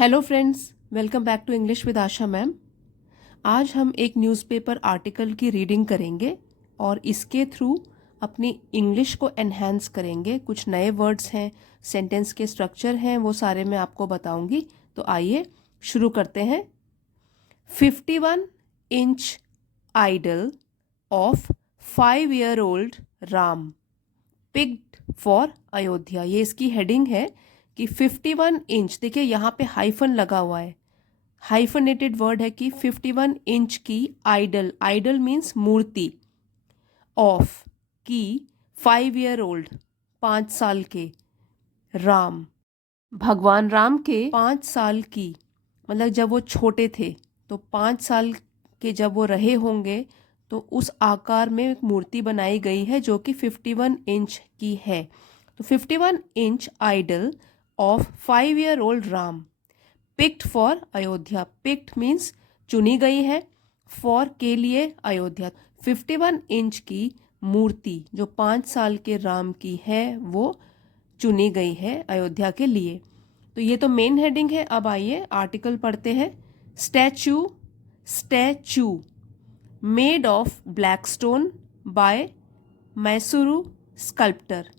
Hello friends, welcome back to English with Asha ma'am. आज हम एक न्यूज़पेपर आर्टिकल की रीडिंग करेंगे और इसके थ्रू अपनी इंग्लिश को एनहांस करेंगे। कुछ नए वर्ड्स हैं, सेंटेंस के स्ट्रक्चर हैं, वो सारे मैं आपको बताऊंगी। तो आइए शुरू करते हैं। 51 inch idol of 5-year-old Ram picked for Ayodhya. ये इसकी हेडिंग है कि 51 इंच, देखिए यहाँ पे हाइफन लगा हुआ है, हाइफनेटेड वर्ड है कि 51 इंच की आइडल, आइडल मीन्स मूर्ति, ऑफ की 5-year-old 5 साल के, राम भगवान राम के 5 साल की, मतलब जब वो छोटे थे तो 5 साल के जब वो रहे होंगे तो उस आकार में एक मूर्ति बनाई गई है जो कि 51 इंच की है। तो 51 inch idol of 5-year-old Ram picked for Ayodhya. Picked means चुनी गई है, फॉर के लिए अयोध्या। 51 इंच की मूर्ति जो 5 साल के राम की है वो चुनी गई है अयोध्या के लिए। तो ये तो मेन हेडिंग है। अब आइए आर्टिकल पढ़ते हैं। Statue, statue made of black stone by Mysuru sculptor.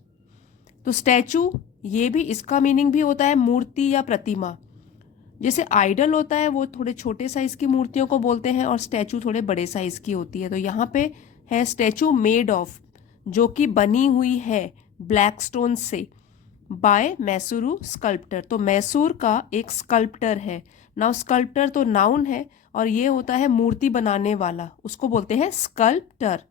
तो स्टैचू, ये भी इसका मीनिंग भी होता है मूर्ति या प्रतिमा। जैसे आइडल होता है वो थोड़े छोटे साइज की मूर्तियों को बोलते हैं और स्टैचू थोड़े बड़े साइज की होती है। तो यहाँ पे है स्टैचू मेड ऑफ, जो कि बनी हुई है ब्लैक स्टोन से, बाय मैसूरू स्कल्प्टर। तो मैसूर का एक स्कल्प्टर है। नाउ स्कल्प्टर तो नाउन है और ये होता है मूर्ति बनाने वाला, उसको बोलते हैं स्कल्प्टर।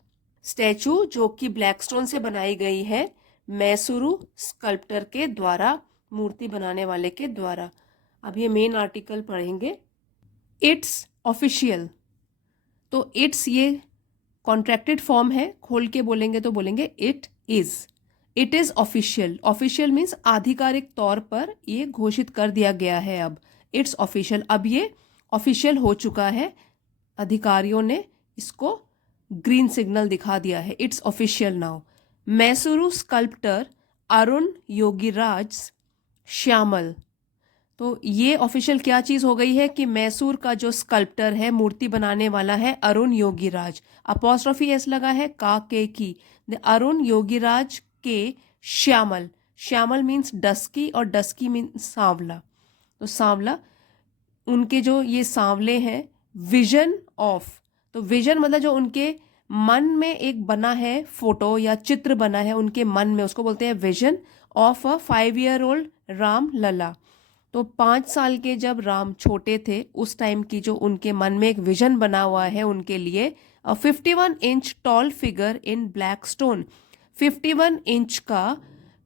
स्टैचू जो कि ब्लैक स्टोन से बनाई गई है मैसूरू स्कल्प्टर के द्वारा, मूर्ति बनाने वाले के द्वारा। अब ये मेन आर्टिकल पढ़ेंगे। इट्स ऑफिशियल, तो इट्स ये कॉन्ट्रैक्टेड फॉर्म है, खोल के बोलेंगे तो बोलेंगे it is. It is official, official means आधिकारिक तौर पर ये घोषित कर दिया गया है। अब इट्स ऑफिशियल, अब ये ऑफिशियल हो चुका है, अधिकारियों ने इसको ग्रीन सिग्नल दिखा दिया है। It's official now. Mysuru sculptor Arun Yogiraj Shyamal. तो ये ऑफिशियल क्या चीज हो गई है कि मैसूर का जो स्कल्प्टर है, मूर्ति बनाने वाला है अरुण योगीराज, अपोस्ट्रोफी एस लगा है का के की, अरुण योगीराज के श्यामल, श्यामल मीन्स डस्की और डस्की मीन्स सांवला। तो सांवला, उनके जो ये सांवले हैं, विजन ऑफ, तो विजन मतलब जो उनके मन में एक बना है फोटो या चित्र बना है उनके मन में, उसको बोलते हैं vision of a 5-year-old Ram Lalla. तो 5 साल के जब राम छोटे थे उस टाइम की जो उनके मन में एक विजन बना हुआ है उनके लिए, 51 inch toll figure in black stone. 51 inch का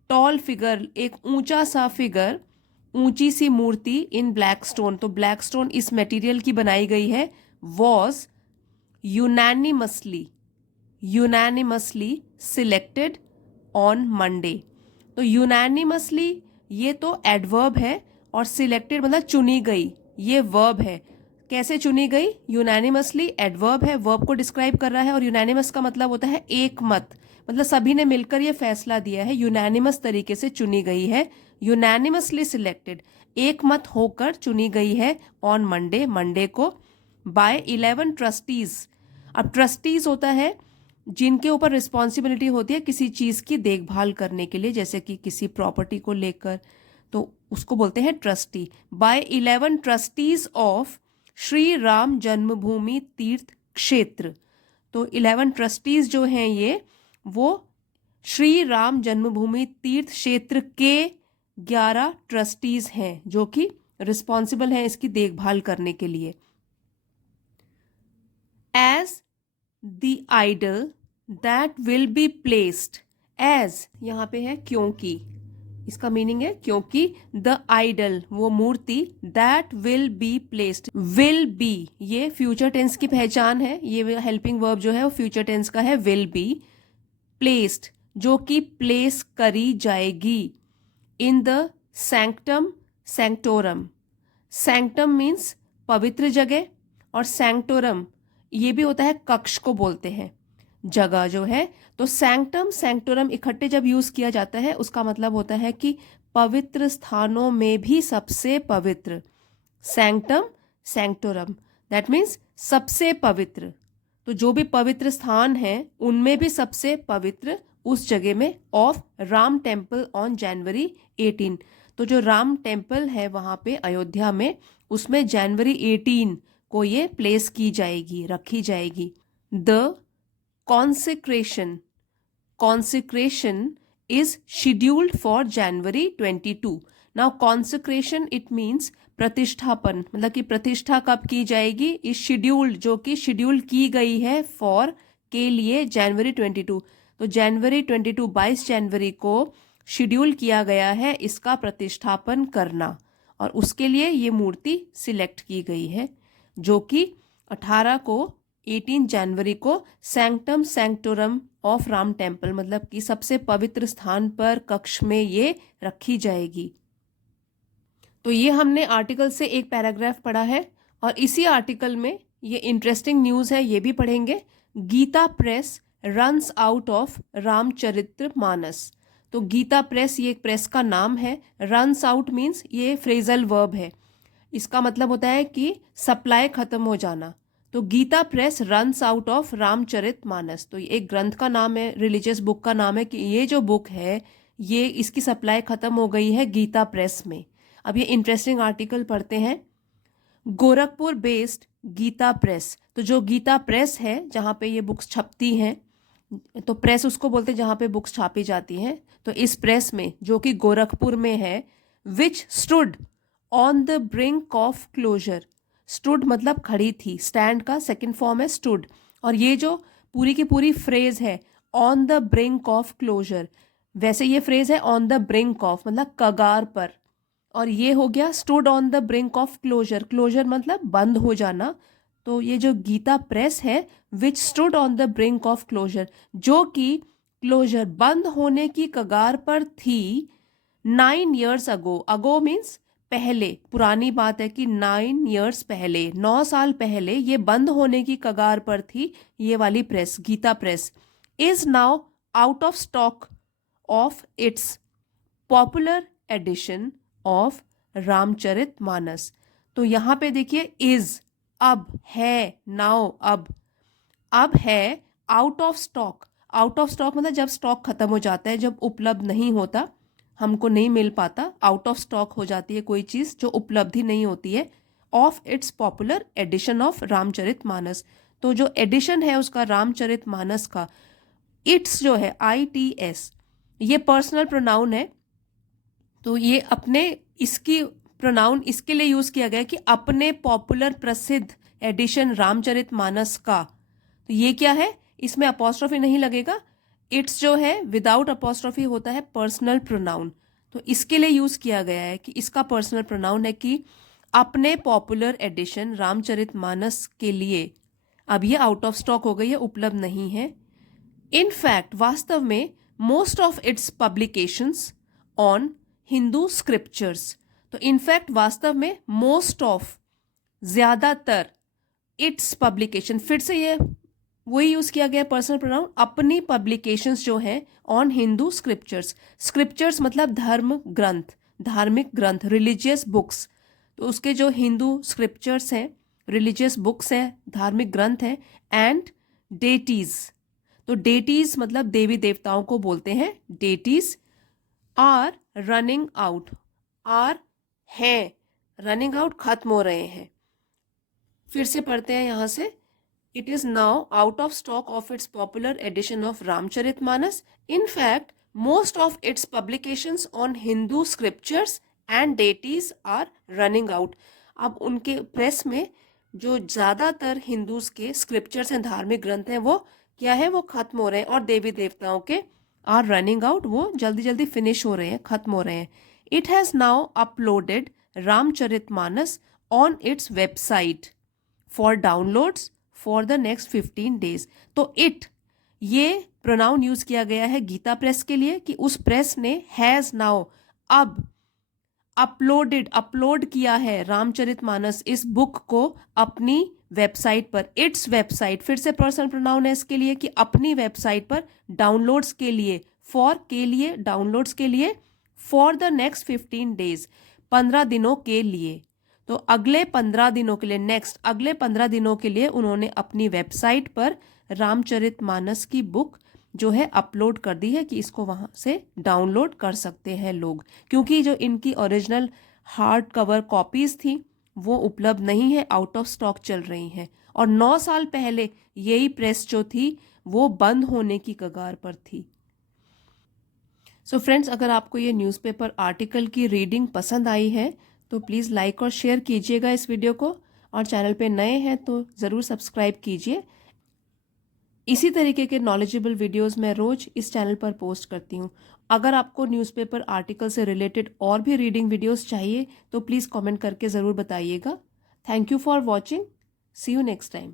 टॉल फिगर, एक ऊंचा सा फिगर, ऊंची सी मूर्ति इन ब्लैक स्टोन। तो ब्लैक स्टोन इस मटेरियल की बनाई गई है। Was unanimously, unanimously selected on Monday. तो यूनानिमसली ये तो एडवर्ब है और सिलेक्टेड मतलब चुनी गई, ये वर्ब है। कैसे चुनी गई? यूनानिमसली एडवर्ब है, वर्ब को डिस्क्राइब कर रहा है, और यूनानिमस का मतलब होता है एक मत, मतलब सभी ने मिलकर ये फैसला दिया है, यूनानिमस तरीके से चुनी गई है। यूनानिमसली सिलेक्टेड, एक मत होकर चुनी गई है, ऑन मंडे, मंडे को, बाय 11 ट्रस्टीज। अब ट्रस्टीज होता है जिनके ऊपर रिस्पॉन्सिबिलिटी होती है किसी चीज़ की देखभाल करने के लिए, जैसे कि किसी प्रॉपर्टी को लेकर, तो उसको बोलते हैं trustee. By 11 trustees of Shri Ram Janmabhoomi Teerth क्षेत्र। तो 11 ट्रस्टीज जो हैं ये, वो श्री राम जन्मभूमि तीर्थ क्षेत्र के 11 ट्रस्टीज हैं जो कि रिस्पॉन्सिबल हैं इसकी देखभाल करने के लिए। As the idol that will be placed, as यहाँ पे है क्योंकि, इसका मीनिंग है क्योंकि, द आइडल वो मूर्ति, that will be placed, will be ये फ्यूचर टेंस की पहचान है, ये हेल्पिंग वर्ब जो है वो फ्यूचर टेंस का है, विल बी, प्लेस्ड जो कि प्लेस करी जाएगी, in the sanctum sanctorum. Sanctum means पवित्र जगह और सैंक्टोरम ये भी होता है कक्ष को बोलते हैं, जगह जो है। तो सैंक्टम सैंक्टोरम इकट्ठे जब यूज किया जाता है उसका मतलब होता है कि पवित्र स्थानों में भी सबसे पवित्र, सैंक्टम सैंक्टोरम, दैट मीन्स सबसे पवित्र। तो जो भी पवित्र स्थान है उनमें भी सबसे पवित्र उस जगह में, of Ram temple on January 18। तो जो राम टेम्पल है वहाँ पे अयोध्या में, उसमें जनवरी 18 को ये प्लेस की जाएगी, रखी जाएगी। The consecration, consecration is scheduled for January 22। Now consecration it means प्रतिष्ठापन, मतलब कि प्रतिष्ठा कब की जाएगी, इस शेड्यूल्ड, जो कि शेड्यूल की गई है फॉर के लिए जनवरी 22। तो जनवरी 22 22 जनवरी को शेड्यूल किया गया है इसका प्रतिष्ठापन करना, और उसके लिए ये मूर्ति सिलेक्ट की गई है, जो कि 18 जनवरी को सैंक्टम सैंक्टोरम ऑफ राम टेम्पल, मतलब कि सबसे पवित्र स्थान पर कक्ष में ये रखी जाएगी। तो ये हमने आर्टिकल से एक पैराग्राफ पढ़ा है, और इसी आर्टिकल में ये इंटरेस्टिंग न्यूज़ है, ये भी पढ़ेंगे। Gita Press runs out of Ramcharitra Manas. तो गीता प्रेस ये एक प्रेस का नाम है। रन्स आउट मीन्स ये फ्रेजल वर्ब है, इसका मतलब होता है कि सप्लाई खत्म हो जाना। तो Gita Press runs out of Ramcharitmanas, तो ये एक ग्रंथ का नाम है, रिलीजियस बुक का नाम है, कि ये जो बुक है ये इसकी सप्लाई खत्म हो गई है गीता प्रेस में। अब ये इंटरेस्टिंग आर्टिकल पढ़ते हैं। गोरखपुर बेस्ड गीता प्रेस, तो जो गीता प्रेस है जहाँ पे ये बुक्स छपती हैं, तो प्रेस उसको बोलते हैं जहाँ पे बुक्स छापी जाती हैं, तो इस प्रेस में जो कि गोरखपुर में है, which stood on the brink of closure. Stood मतलब खड़ी थी, स्टैंड का सेकंड फॉर्म है स्टूड, और ये जो पूरी की पूरी फ्रेज है on the brink of closure, वैसे ये फ्रेज है ऑन द ब्रिंक ऑफ मतलब कगार पर, और ये हो गया stood on the brink of closure, closure मतलब बंद हो जाना। तो ये जो गीता प्रेस है which stood on the brink of closure, जो कि क्लोजर बंद होने की कगार पर थी 9 years अगो। अगो मीन्स पहले, पुरानी बात है कि 9 years पहले, 9 साल पहले ये बंद होने की कगार पर थी ये वाली press, Gita Press. Is now out of stock of its popular edition of Ramcharitmanas. तो यहाँ पे देखिए इज, अब है, नाउ अब है, out of stock. Out of stock मतलब जब स्टॉक खत्म हो जाता है, जब उपलब्ध नहीं होता, हमको नहीं मिल पाता, आउट ऑफ स्टॉक हो जाती है कोई चीज़ जो उपलब्धि नहीं होती है। Of its popular edition of Ramcharitmanas, तो जो एडिशन है उसका रामचरित मानस का, इट्स जो है ITS, ये पर्सनल प्रोनाउन है। तो ये अपने, इसकी प्रोनाउन इसके लिए यूज़ किया गया कि अपने पॉपुलर प्रसिद्ध एडिशन रामचरित मानस का। तो ये क्या है, इसमें अपॉस्ट्रोफी नहीं लगेगा, इट्स जो है विदाउट अपॉस्ट्रोफी होता है पर्सनल प्रोनाउन। तो इसके लिए यूज़ किया गया है कि इसका पर्सनल प्रोनाउन है कि अपने पॉपुलर एडिशन रामचरित मानस के लिए। अब ये आउट ऑफ स्टॉक हो गई है, उपलब्ध नहीं है। इन फैक्ट, वास्तव में, most of its publications on Hindu scriptures. तो इनफैक्ट वास्तव में, मोस्ट ऑफ ज्यादातर, इट्स पब्लिकेशन, फिर से ये वही यूज किया गया पर्सनल प्रोनाउन, अपनी पब्लिकेशंस जो है ऑन हिंदू स्क्रिप्चर्स। स्क्रिप्चर्स मतलब धर्म ग्रंथ, धार्मिक ग्रंथ, रिलीजियस बुक्स। तो उसके जो हिंदू स्क्रिप्चर्स हैं, रिलीजियस बुक्स हैं, धार्मिक ग्रंथ हैं, एंड डेटीज। तो डेटीज मतलब देवी देवताओं को बोलते हैं deities. Are running out, are है, रनिंग आउट खत्म हो रहे हैं। फिर से पढ़ते हैं यहाँ से। It is now out of stock of its popular edition of Ramcharitmanas. In fact, most of its publications on Hindu scriptures and deities are running out. अब उनके प्रेस में जो ज़्यादातर हिंदूज के स्क्रिप्चर्स हैं, धार्मिक ग्रंथ हैं, वो क्या है, वो खत्म हो रहे हैं, और देवी देवताओं के आर रनिंग आउट, वो जल्दी जल्दी फिनिश हो रहे हैं, खत्म हो रहे हैं। It has now uploaded Ramcharitmanas on its website for downloads for the next 15 days। तो इट, ये प्रोनाउन यूज किया गया है गीता प्रेस के लिए कि उस प्रेस ने हैज नाउ, अब, अपलोडेड, अपलोड किया है रामचरितमानस, इस बुक को अपनी वेबसाइट पर, इट्स वेबसाइट, फिर से पर्सनल प्रोनाउन है इसके लिए कि अपनी वेबसाइट पर डाउनलोड्स के लिए, फॉर के लिए, डाउनलोड्स के लिए, फॉर द नेक्स्ट 15 days, 15 दिनों के लिए। तो अगले 15 दिनों के लिए अगले 15 दिनों के लिए उन्होंने अपनी वेबसाइट पर रामचरितमानस की बुक जो है अपलोड कर दी है कि इसको वहाँ से डाउनलोड कर सकते हैं लोग, क्योंकि जो इनकी ओरिजिनल हार्ड कवर कॉपीज थी वो उपलब्ध नहीं है, आउट ऑफ स्टॉक चल रही हैं। और 9 साल पहले यही प्रेस जो थी वो बंद होने की कगार पर थी। सो फ्रेंड्स, अगर आपको ये न्यूज़पेपर आर्टिकल की रीडिंग पसंद आई है तो प्लीज़ लाइक और शेयर कीजिएगा इस वीडियो को, और चैनल पे नए हैं तो ज़रूर सब्सक्राइब कीजिए। इसी तरीके के नॉलेजेबल वीडियोस मैं रोज़ इस चैनल पर पोस्ट करती हूँ। अगर आपको न्यूज़पेपर आर्टिकल से रिलेटेड और भी रीडिंग वीडियोस चाहिए तो प्लीज़ कमेंट करके ज़रूर बताइएगा। Thank you for watching. See you next time.